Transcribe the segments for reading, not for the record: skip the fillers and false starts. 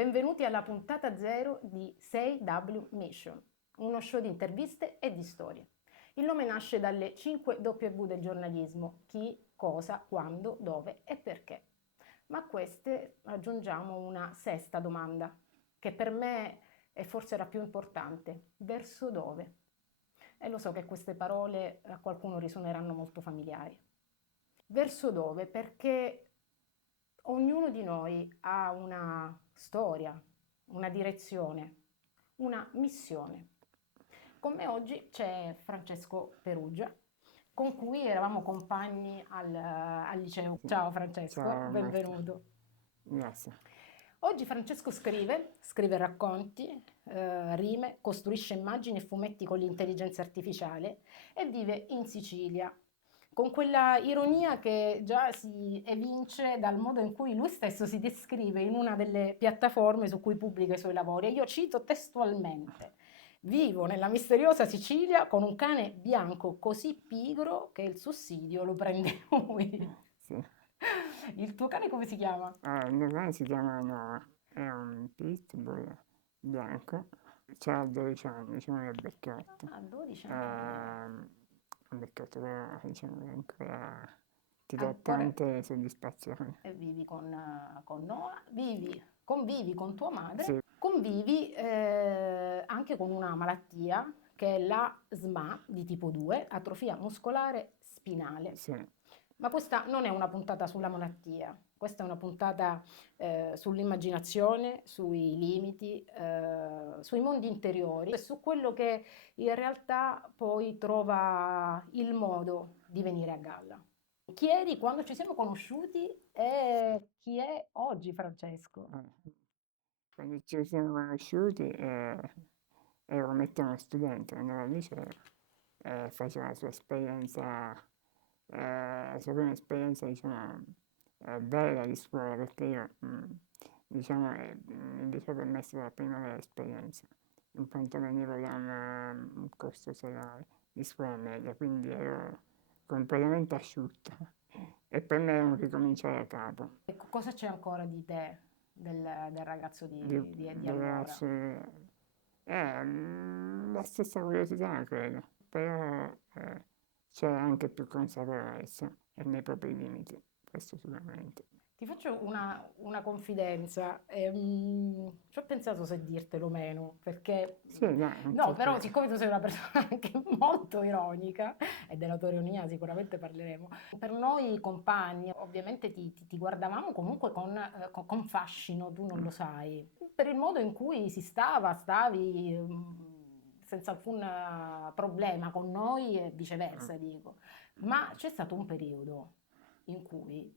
Benvenuti alla puntata 0 di 6W Mission, uno show di interviste e di storie. Il nome nasce dalle 5 W del giornalismo: chi, cosa, quando, dove e perché. Ma a queste aggiungiamo una sesta domanda, che per me è forse la più importante: verso dove? E lo so che queste parole a qualcuno risuoneranno molto familiari. Verso dove? Perché ognuno di noi ha una storia, una direzione, una missione. Con me oggi c'è Francesco Perugia, con cui eravamo compagni al liceo. Sì. Ciao Francesco, Ciao Marta, benvenuto. grazie. Oggi Francesco scrive racconti, rime, costruisce immagini e fumetti con l'intelligenza artificiale e vive in Sicilia, con quella ironia che già si evince dal modo in cui lui stesso si descrive in una delle piattaforme su cui pubblica i suoi lavori. E io cito testualmente: vivo nella misteriosa Sicilia con un cane bianco così pigro che il sussidio lo prende lui. Sì. Il tuo cane come si chiama? Il mio cane si chiama Noah, è un pitbull bianco, c'ha 12 anni, c'è un becchetto. Ah, 12 anche lui. Un becchetto però diciamo che ancora ti dà Ancora tante soddisfazioni. vivi con Noah, convivi con tua madre, Sì, convivi anche con una malattia che è la SMA di tipo 2, atrofia muscolare spinale. sì. Ma questa non è una puntata sulla malattia, questa è una puntata sull'immaginazione, sui limiti, sui mondi interiori e su quello che in realtà poi trova il modo di venire a galla. Chi eri quando ci siamo conosciuti e chi è oggi Francesco? eh. Quando ci siamo conosciuti ero uno studente, andavo al liceo e faceva la sua esperienza, la sua prima esperienza, diciamo, bella di scuola, perché io, diciamo, il liceo per me è stata la prima vera esperienza, in quanto venivo da un corso serale di scuola media, quindi ero completamente asciutto e per me era un ricominciare da capo. Ecco, cosa c'è ancora di te, del ragazzo di Di allora? ragazzo la stessa curiosità, credo, però c'è anche più consapevolezza nei propri limiti, questo sicuramente. Ti faccio una confidenza, ci ho pensato se dirtelo o meno, perché Sì, dai, non no, c'è però che... siccome tu sei una persona anche molto ironica, e della tua ironia sicuramente parleremo, per noi compagni ovviamente ti guardavamo comunque con fascino, tu non lo sai, per il modo in cui stavi senza alcun problema con noi e viceversa, dico. Ma c'è stato un periodo in cui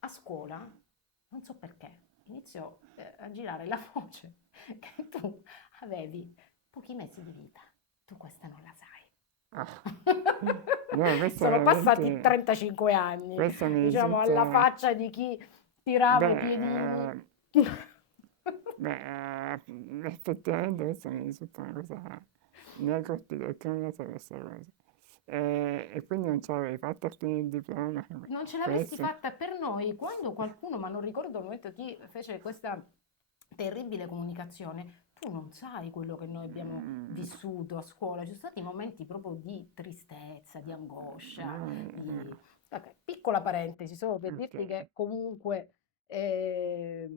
a scuola, non so perché, iniziò a girare la voce che tu avevi pochi mesi di vita. Tu questa non la Ah, sai. no, questo Sono passati veramente... 35 anni, Questo mi diciamo, alla risulta... faccia di chi tirava i Beh, piedini. effettivamente questo mi risulta una cosa... Mi ha colpito perché non lo so questa cosa. E quindi non ce l'avevi fatta a finire il diploma. Non ce l'avessi Questo... fatta per noi quando qualcuno, ma non ricordo al momento chi fece questa terribile comunicazione. Tu non sai quello che noi abbiamo Mm, vissuto a scuola, ci sono stati momenti proprio di tristezza, di angoscia, eh, di... Ok, piccola parentesi, solo per ok. dirti che comunque le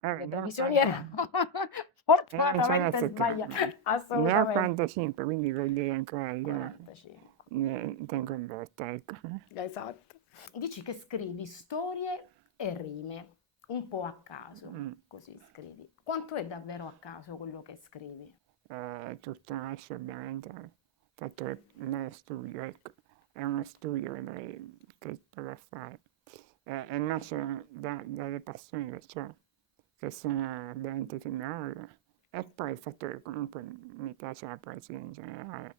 Ne ho previsioni quanta- erano non ce l'ho fortunatamente azzeccata. sbagliate, Ne ho assolutamente. 45, quindi vuol dire ancora io 45. ne tengo in botta, ecco. Esatto. Dici che scrivi storie e rime, un po' a caso, Mm, così scrivi. Quanto è davvero a caso quello che scrivi? tutto nasce ovviamente dal fatto che me lo studio, ecco. È uno studio che dovrò fare. E nasce dalle passioni perciò che sono ovviamente filologo e poi il fatto che comunque mi piace la poesia in generale.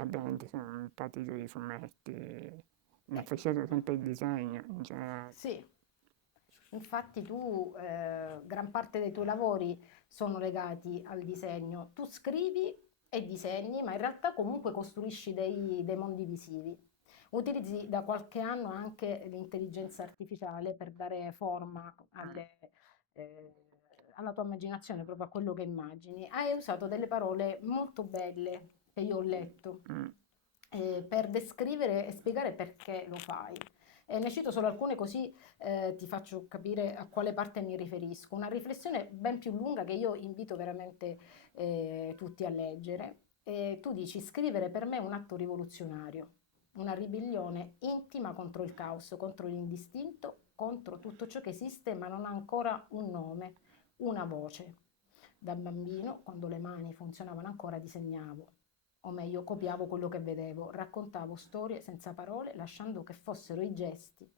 Ovviamente sono un patito di fumetti, mi ha Eh, affascinato sempre il disegno in generale. sì, infatti tu, gran parte dei tuoi lavori sono legati al disegno. Tu scrivi e disegni, ma in realtà comunque costruisci dei mondi visivi. Utilizzi da qualche anno anche l'intelligenza artificiale per dare forma Mm, eh, alla tua immaginazione, proprio a quello che immagini. Hai usato delle parole molto belle che io ho letto per descrivere e spiegare perché lo fai. E ne cito solo alcune così ti faccio capire a quale parte mi riferisco. Una riflessione ben più lunga che io invito veramente tutti a leggere. Tu dici, scrivere per me è un atto rivoluzionario, una ribellione intima contro il caos, contro l'indistinto, contro tutto ciò che esiste ma non ha ancora un nome, una voce. Da bambino, quando le mani funzionavano ancora, disegnavo, o meglio, copiavo quello che vedevo, raccontavo storie senza parole, lasciando che fossero i gesti,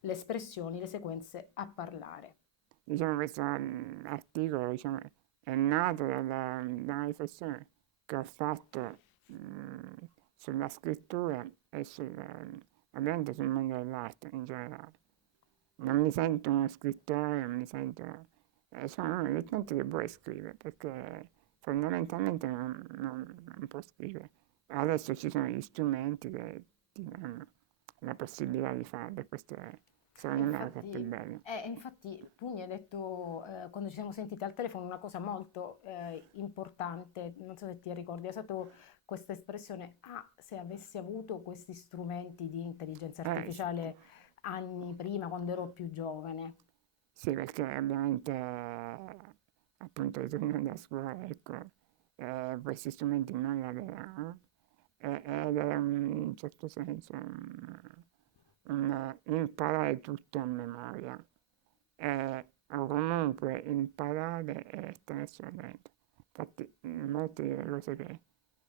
le espressioni, le sequenze a parlare. Diciamo, questo articolo, diciamo, è nato da una riflessione che ho fatto sulla scrittura e ovviamente sul mondo dell'arte in generale. Non mi sento uno scrittore, non mi sento... sono uno dei tanti che vuole scrivere, perché fondamentalmente non può scrivere. Adesso ci sono gli strumenti che ti danno la possibilità di farlo, questo è, secondo me, è la cosa più bella. Infatti tu mi hai detto quando ci siamo sentiti al telefono una cosa molto importante, non so se ti ricordi, hai usato questa espressione, se avessi avuto questi strumenti di intelligenza Sì. artificiale anni prima, quando ero più giovane. Sì, perché ovviamente, appunto, ritornando a scuola, ecco, questi strumenti non li avevamo ed è in un certo senso un imparare tutto a memoria, o comunque imparare e tenerselo dentro. Infatti, molte delle cose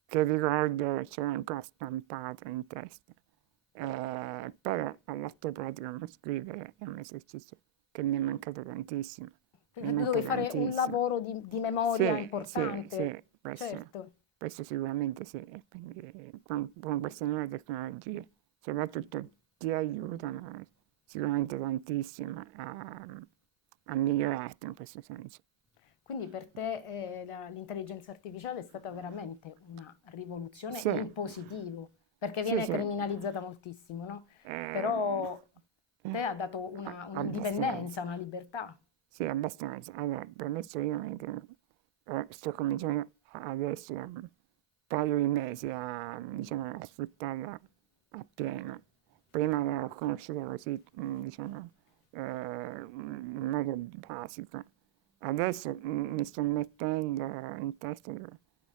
che ricordo c'erano ancora stampate in testa. Però all'atto pratico non scrivere è un esercizio che mi è mancato tantissimo, mi Perché tu manca dovevi fare un tantissimo. lavoro di memoria Sì, sì, importante, sì, questo, certo. questo sicuramente sì, e quindi con queste nuove tecnologie soprattutto ti aiutano sicuramente tantissimo a migliorarti in questo senso. Quindi per te l'intelligenza artificiale è stata veramente una rivoluzione Sì, in positivo, perché sì, viene sì, criminalizzata moltissimo, no? ehm, Però te ha dato abbastanza. un'indipendenza, una libertà. Sì, abbastanza. Allora, premesso io che sto cominciando adesso da un paio di mesi a, diciamo, a sfruttarla appieno. Prima l'ho conosciuta così, diciamo, in modo basico. Adesso mi sto mettendo in testa che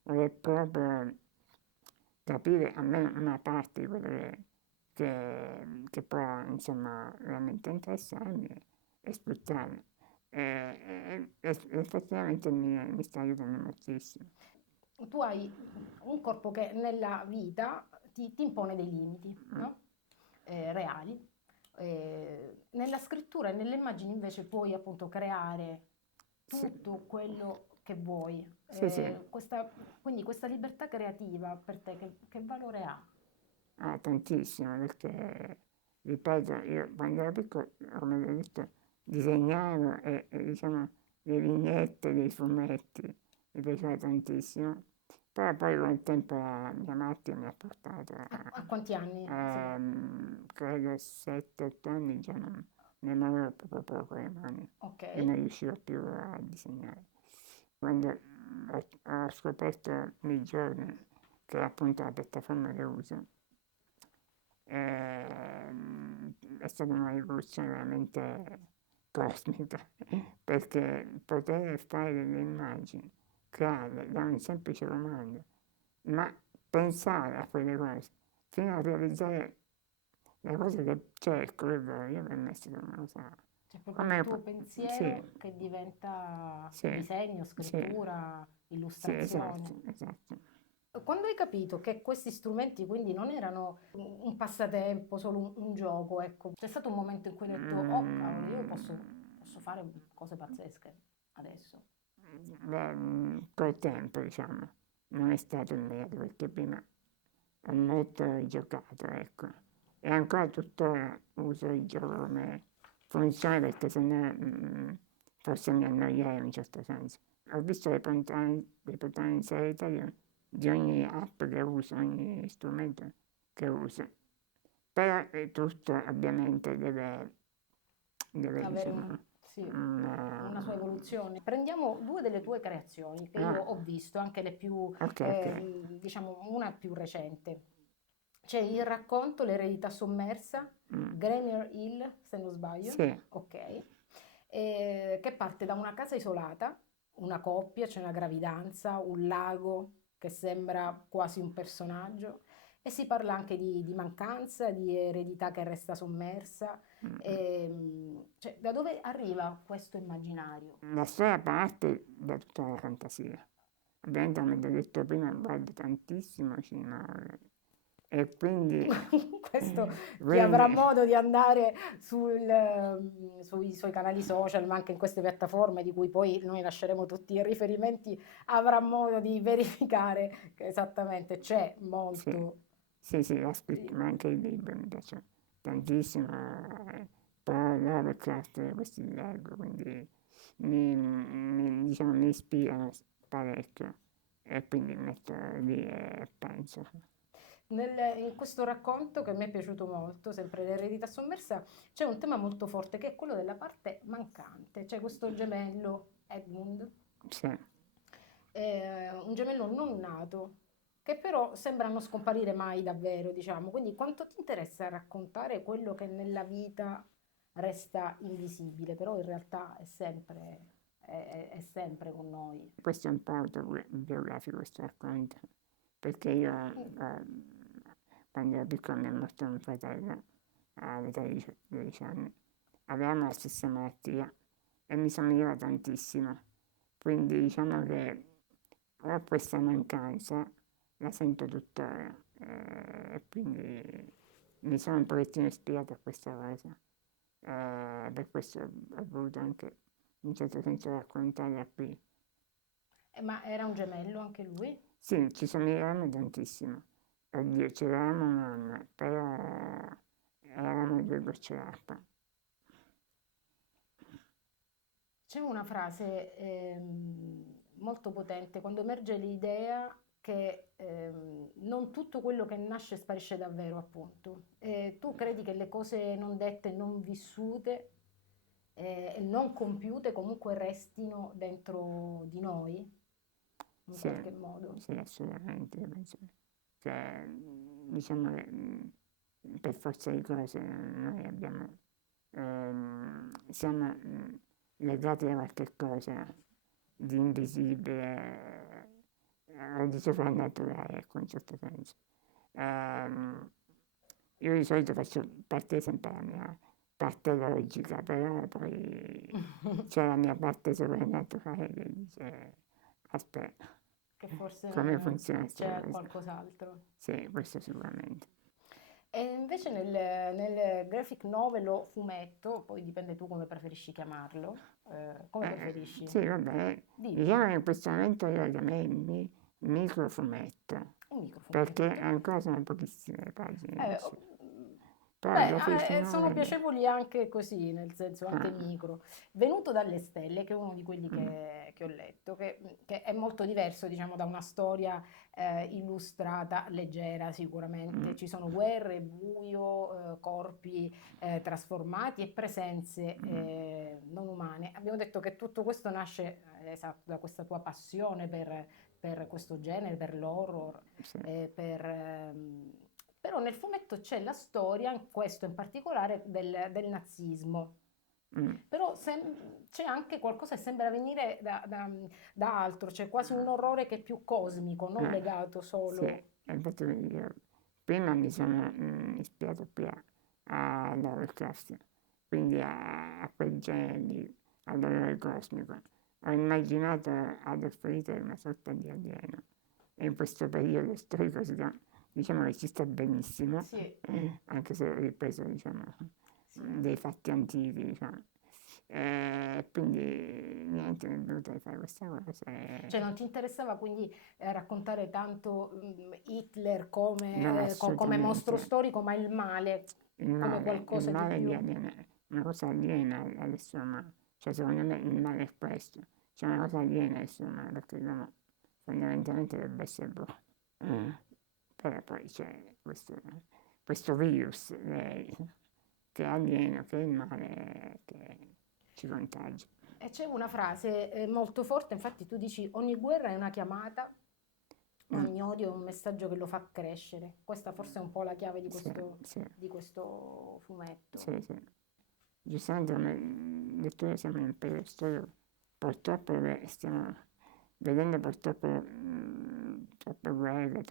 vorrei proprio capire almeno una parte di quello che può, insomma, veramente interessarmi e sfruttarlo. Effettivamente mi sta aiutando moltissimo. Tu hai un corpo che nella vita ti impone dei limiti, Mm, no? Reali. Nella scrittura e nelle immagini invece puoi appunto creare sì, tutto quello che vuoi. sì, sì, Quindi questa libertà creativa per te che valore ha? tantissimo, perché, ripeto, io quando ero piccolo, come vi ho detto, disegnavo diciamo, le vignette dei fumetti, mi piaceva tantissimo, però poi con il tempo la mia macchina mi ha portato A quanti anni? Sì. credo 7-8 anni già non ne muovevo proprio poco le mani Ok. e non riuscivo più a disegnare. Quando ho scoperto nei giorni che è appunto la piattaforma che uso, è stata una rivoluzione veramente cosmica, perché poter fare delle immagini, crearle da un semplice comando, ma pensare a quelle cose, fino a realizzare le cose che cerco, che voglio, per me è stata una cosa... C'è proprio il Come... tuo Sì, pensiero che diventa sì, disegno, sì, scrittura, sì, esatto, illustrazione. esatto. Quando hai capito che questi strumenti quindi non erano un passatempo, solo un gioco, ecco, c'è stato un momento in cui hai detto, oh cavolo, io posso fare cose pazzesche adesso. Beh, col tempo, diciamo, non è stato immediato perché prima ho molto giocato, ecco. E ancora tuttora uso il gioco come funzione perché sennò forse mi annoierei in un certo senso. Ho visto le potenzialità di ogni app che uso, ogni strumento che uso. Però tutto ovviamente deve Avere diciamo, sì, una, una una sua evoluzione. Prendiamo due delle tue creazioni che io ho visto, anche le più, ok. diciamo, una più recente. C'è il racconto L'eredità sommersa, Mm. Grenier Hill, se non sbaglio, Sì, ok, che parte da una casa isolata, una coppia, c'è una gravidanza, un lago che sembra quasi un personaggio, e si parla anche di mancanza, di eredità che resta sommersa. mm, Cioè, da dove arriva questo immaginario? la storia parte da tutta la fantasia. Ovviamente, come ti ho detto prima, guardo tantissimo cinema e quindi, Questo chi avrà quindi modo di andare sui suoi canali social, ma anche in queste piattaforme di cui poi noi lasceremo tutti i riferimenti, avrà modo di verificare che esattamente c'è sì, molto. sì, sì, l'ho scritto, ma anche i libri mi piace tantissimo, poi Lovecraft, questi li leggo, quindi diciamo, mi ispirano parecchio e quindi mi metto lì e penso. In questo racconto che a me è piaciuto molto, sempre l'eredità sommersa, c'è un tema molto forte che è quello della parte mancante. C'è questo gemello, Edmund, Sì, un gemello non nato, che però sembra non scomparire mai davvero, diciamo. Quindi quanto ti interessa raccontare quello che nella vita resta invisibile, però in realtà è sempre con noi. questo è un po' autobiografico questo racconto, perché io quando ero piccolo mi è morto un fratello all'età di 12 anni, avevamo la stessa malattia e mi somigliava tantissimo, quindi diciamo che ho questa mancanza, la sento tuttora e quindi mi sono un pochettino ispirato a questa cosa. Per questo ho voluto anche in un certo senso raccontarla qui. Ma era un gemello anche lui? Sì, ci somigliavamo tantissimo. Oddio, c'eravamo non, però eravamo due gocce d'acqua. C'è una frase molto potente quando emerge l'idea che non tutto quello che nasce sparisce davvero, appunto. Tu credi che le cose non dette, non vissute e non compiute comunque restino dentro di noi, in Sì, qualche modo? sì, assolutamente. Io penso che, diciamo che per forza di cose noi siamo legati a qualche cosa di invisibile o di soprannaturale, ecco, in un certo senso. Ehm, io di solito faccio partire sempre la mia parte logica, però poi c'è la mia parte soprannaturale che dice, aspetta, Che forse come funziona questa c'è cosa? qualcos'altro. Sì, questo sicuramente. E invece nel graphic novel o fumetto, poi dipende tu come preferisci chiamarlo, come preferisci? Sì, vabbè, Dimmi, diciamo che in questo momento io lo chiamerei microfumetto, un perché microfumetto. ancora sono pochissime pagine, Eh, sì. oh, Però il beh, graphic sono novel, piacevoli anche così, nel senso anche ah, micro. Venuto dalle stelle, che è uno di quelli mm, che ho letto, che è molto diverso, diciamo, da una storia illustrata, leggera sicuramente. mm, Ci sono guerre, buio, corpi trasformati e presenze mm, non umane. Abbiamo detto che tutto questo nasce, esatto, da questa tua passione per questo genere, per l'horror, sì, per però nel fumetto c'è la storia, in questo in particolare, del nazismo. mm, Però c'è anche qualcosa che sembra venire da altro, c'è quasi un orrore che è più cosmico, non eh, legato sì, solo. e infatti io prima mi sono ispirato più a Lovecraft, quindi a quel genere lì, all'orrore cosmico. Ho immaginato Adolf Hitler una sorta di alieno e in questo periodo storico diciamo che ci sta benissimo, Sì, anche se ho ripreso diciamo, sì. dei fatti antichi, diciamo. Quindi niente, mi è venuto di fare questa cosa. Cioè non ti interessava quindi raccontare tanto Hitler No, come mostro assolutamente. storico, ma il male come Il qualcosa di male più. viene una cosa aliena all'essere umano. Cioè, secondo me il male è questo. C'è una cosa aliena all'essere umano, perché l'uomo fondamentalmente dovrebbe essere buono. Però poi c'è questo virus, lei, che è alieno, che è il male, che ci contagia. E c'è una frase molto forte, infatti tu dici ogni guerra è una chiamata, Mm, ogni odio è un messaggio che lo fa crescere. Questa forse è un po' la chiave sì, sì, di questo fumetto. sì, sì. Giustamente come lettore siamo in periodo storico, purtroppo stiamo vedendo purtroppo troppe guerre,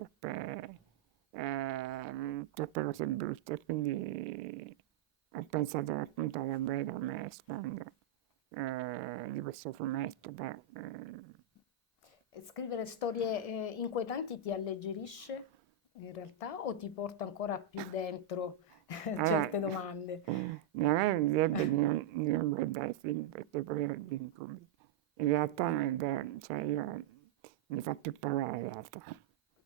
troppe cose brutte, quindi ho pensato appunto alla guerra come sfondo di questo fumetto, però Scrivere storie inquietanti ti alleggerisce in realtà o ti porta ancora più dentro allora, certe domande? mia madre mi direbbe di non guardare film perché poi ero di incubi. In realtà non è vero, cioè io mi fa più paura in realtà.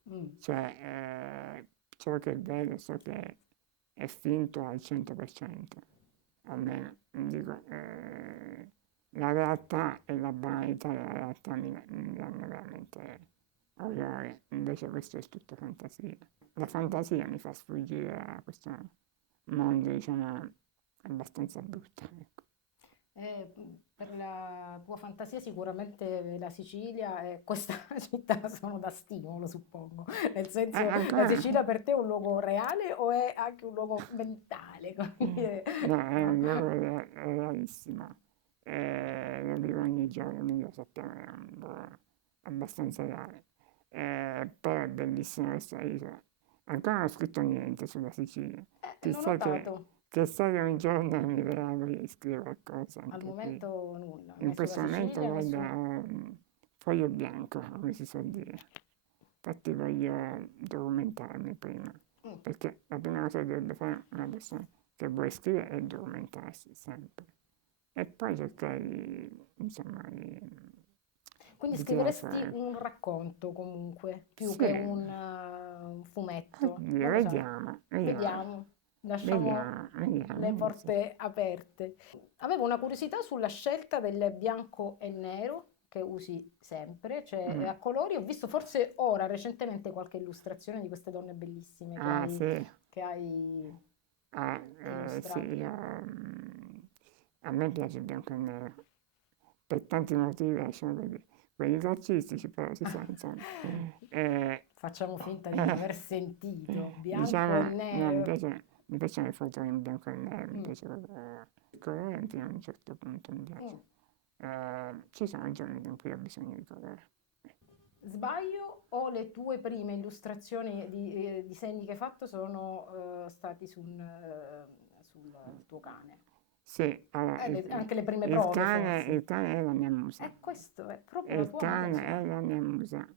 Mm. Cioè, ciò che vedo so che è finto al 100%, almeno, dico, la realtà e la banalità della realtà mi danno veramente orrore, invece questo è tutto fantasia. La fantasia mi fa sfuggire a questo mondo, diciamo, abbastanza brutto, ecco. Per la tua fantasia sicuramente la Sicilia e questa città sono da stimolo, suppongo. Nel senso, la Ancora, Sicilia per te è un luogo reale o è anche un luogo mentale? Come dire? no, è un luogo realissimo, lo vivo ogni giorno, quindi lo sappiamo, è un luogo abbastanza reale. Però è bellissima questa isola. Ancora non ho scritto niente sulla Sicilia. Non ho Chissà notato, che un giorno mi verrà voglia di scrivere qualcosa al anche qui. momento nulla, In né sulla questo momento, Sicilia né su... guarda, ho un foglio bianco, come si suol dire. Infatti voglio documentarmi prima, Mm. perché la prima cosa che dovrebbe fare una persona che vuole scrivere è documentarsi sempre. E poi cercare di, insomma, Quindi di tirar scriveresti fuori. un racconto comunque, più Sì, che un fumetto. oddio, Non lo so, vediamo, vediamo, vediamo, lasciamo vediamo, vediamo, le vediamo, sì. porte aperte. Avevo una curiosità sulla scelta del bianco e nero che usi sempre, cioè Mm. a colori. Ho visto forse ora, recentemente, qualche illustrazione di queste donne bellissime Ah, sì. che hai Ah, sì, illustrato. a me piace il bianco e nero, per tanti motivi lasciamo così. Quelli calcistici però si sa, insomma. Eh, Facciamo finta di non aver sentito. Bianco e diciamo, no, nero. mi piacciono le foto in bianco e nero, mi Mm, piace il colore fino a un certo punto, mi mm. piace. Ci sono giorni in cui ho bisogno di colore. Sbaglio o le tue prime illustrazioni di disegni che hai fatto sono stati sul tuo cane? Sì, allora, Anche le prime prove forse. il cane è la mia musa. E questo è proprio E la il tua cane musa. è la mia musa.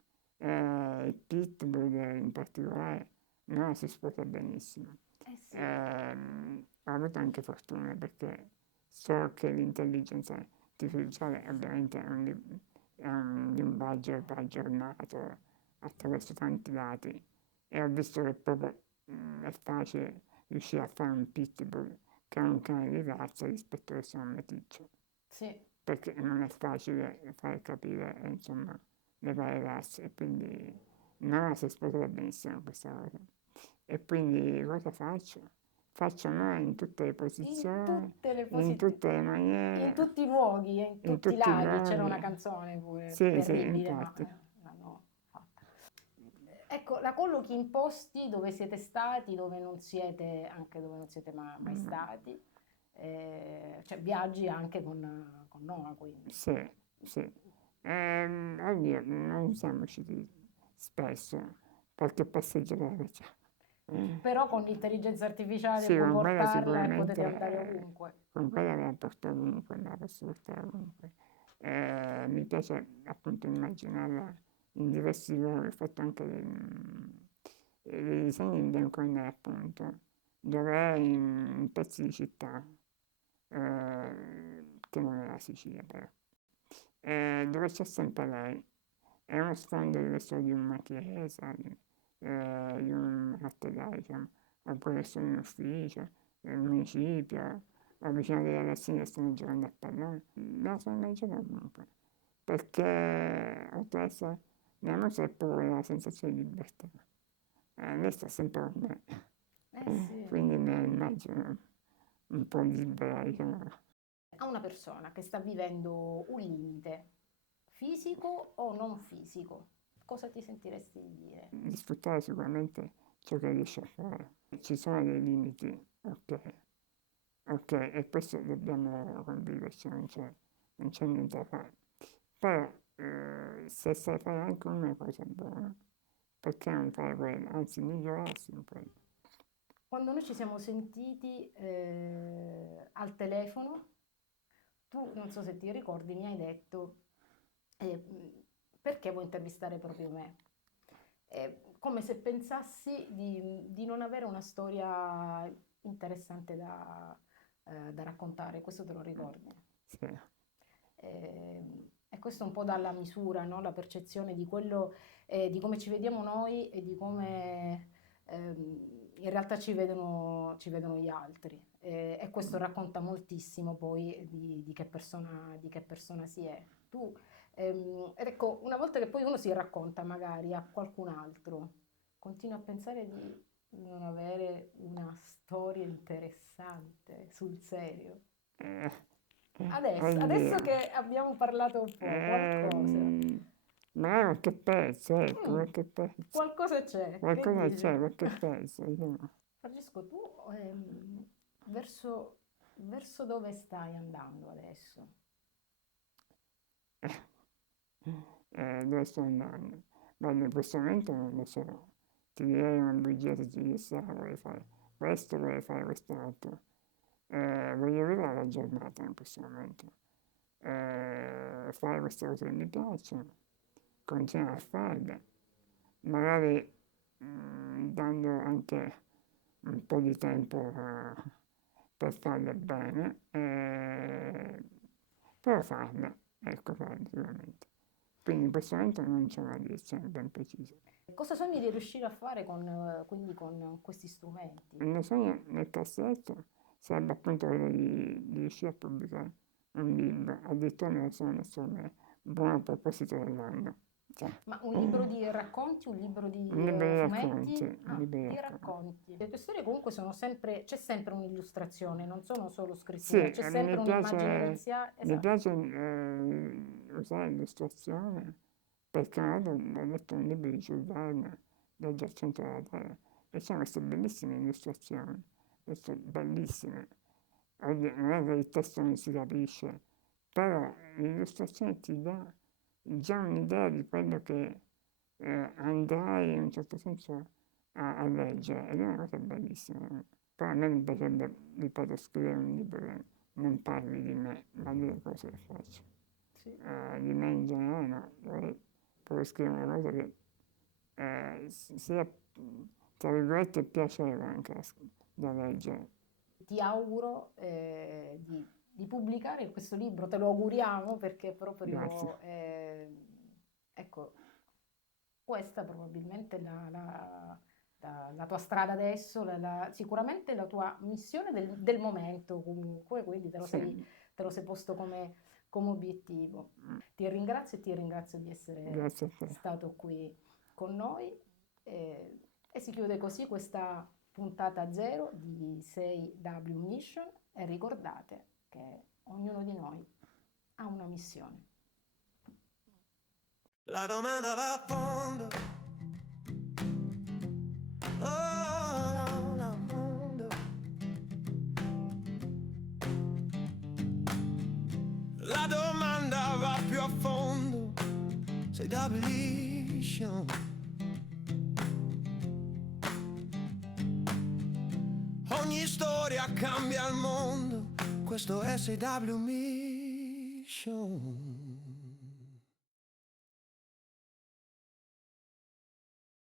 Il pitbull in particolare no, si sposa benissimo. Eh sì. Ho avuto anche fortuna perché so che l'intelligenza artificiale ovviamente è un linguaggio che va aggiornato attraverso tanti dati e ho visto che proprio è facile riuscire a fare un pitbull che è un cane di razza rispetto a essere un meticcio Sì. perché non è facile far capire, insomma, le varie razze, e quindi Noah si è sposato benissimo questa cosa. E quindi cosa faccio? Faccio Noah in tutte le In posizioni, tutte le in posizioni, tutte le in maniere, tutti i luoghi e in in tutti i tutti i laghi. C'era una modi. canzone pure Sì, sì, terribile, ma infatti. l'hanno fatta. Ecco, la collochi in posti dove siete stati, dove non siete, anche dove non siete mai Mm, stati. Cioè viaggi anche con Noah, quindi. sì, sì. Oddio, non siamo usciti spesso, qualche passeggio la facciamo. Però con l'intelligenza artificiale Sì, puoi con quella portarla e potete sicuramente, andare ovunque. con quella me la porto ovunque, me la posso portare ovunque. Mi piace appunto immaginarla in diversi luoghi, ho fatto anche dei disegni in bianco e nero appunto, dove è in pezzi di città, che non è la Sicilia però, dove c'è sempre lei. È uno sfondo di una chiesa, di un cattedrale, diciamo, oppure sono in ufficio, nel municipio, o vicino a dei ragazzini che stanno giocando a pallone. Me la sono immaginata comunque, perché oltre ad essere mia musa è proprio la sensazione di libertà. Lei sta sempre con Eh me, sì. quindi me la immagino un po' libera, diciamo. A una persona che sta vivendo un limite fisico o non fisico, cosa ti sentiresti di dire? Di sfruttare sicuramente ciò che riesce a fare. Ci sono dei limiti, ok, e questo dobbiamo conviverci, non c'è niente da fare. Però se sai fare anche una cosa buona, perché non fare quella? Anzi, migliorarsi un po'. Quando noi ci siamo sentiti al telefono, tu, non so se ti ricordi, mi hai detto eh, perché vuoi intervistare proprio me? Come se pensassi di non avere una storia interessante da raccontare, questo te lo ricordi? Sì, E questo un po' dà la misura, no? La percezione di quello, di come ci vediamo noi e di come in realtà ci vedono gli altri. E questo racconta moltissimo poi di che persona si è. Tu, ed ecco, una volta che poi uno si racconta magari a qualcun altro, continua a pensare di non avere una storia interessante sul serio. eh, Adesso oddio. che abbiamo parlato un po', qualcosa. Ma qualche pezzo, ecco, Mm, qualche pezzo. qualcosa c'è, che Qualcosa c'è, dici? qualche pezzo, vediamo. Francesco, tu verso dove stai andando adesso? Dove sto andando? Guarda, in questo momento non lo so. Ti direi una bugia se ti dissi, vorrei fare questo, vorrei fare quest'altro. Voglio vivere la giornata in questo momento. Fare queste cose che mi piacciono, continuare a farle, magari dando anche un po' di tempo per farle bene, però farle, ecco, farle sicuramente. Quindi in questo momento non c'è una direzione ben precisa. Cosa sogni di riuscire a fare quindi con questi strumenti? Il mio sogno nel cassetto sarebbe appunto quello di riuscire a pubblicare un libro, addirittura me lo sono messo come buon proposito dell'anno. Cioè, Ma un libro di racconti, un libro di un libro di racconti, fumetti? un Ah, libro di di racconti. racconti. Le tue storie comunque sono sempre, c'è sempre un'illustrazione, non sono solo Sì, scrittura, c'è sempre un'immagine iniziale. mi Esatto. piace usare l'illustrazione perché una volta ho letto un libro di Jules Verne, Viaggio al centro della Terra, e c'è queste bellissime illustrazioni, queste bellissime. Oddio, non è che il testo non si capisce, però l'illustrazione ti dà già un'idea di quello che andrai in un certo senso a leggere, ed è una cosa bellissima. Però a me mi piacerebbe, ripeto, scrivere un libro che non parli di me, ma delle cose che faccio. Sì. Di me in generale no, vorrei proprio scrivere una cosa che sia, tra virgolette, piacevole anche da leggere. Ti auguro di pubblicare questo libro, te lo auguriamo perché Grazie. proprio, ecco, questa probabilmente è la tua strada adesso, sicuramente la tua missione del momento comunque, quindi Sì, te lo sei posto come obiettivo. Ti ringrazio di essere grazie a te. stato qui con noi e si chiude così questa puntata zero di 6W Mission e ricordate che ognuno di noi ha una missione. La domanda va a fondo. Oh, no, fondo. La domanda va più a fondo. Sei Mission. Ogni storia cambia il mondo. Questo è 6W Mission.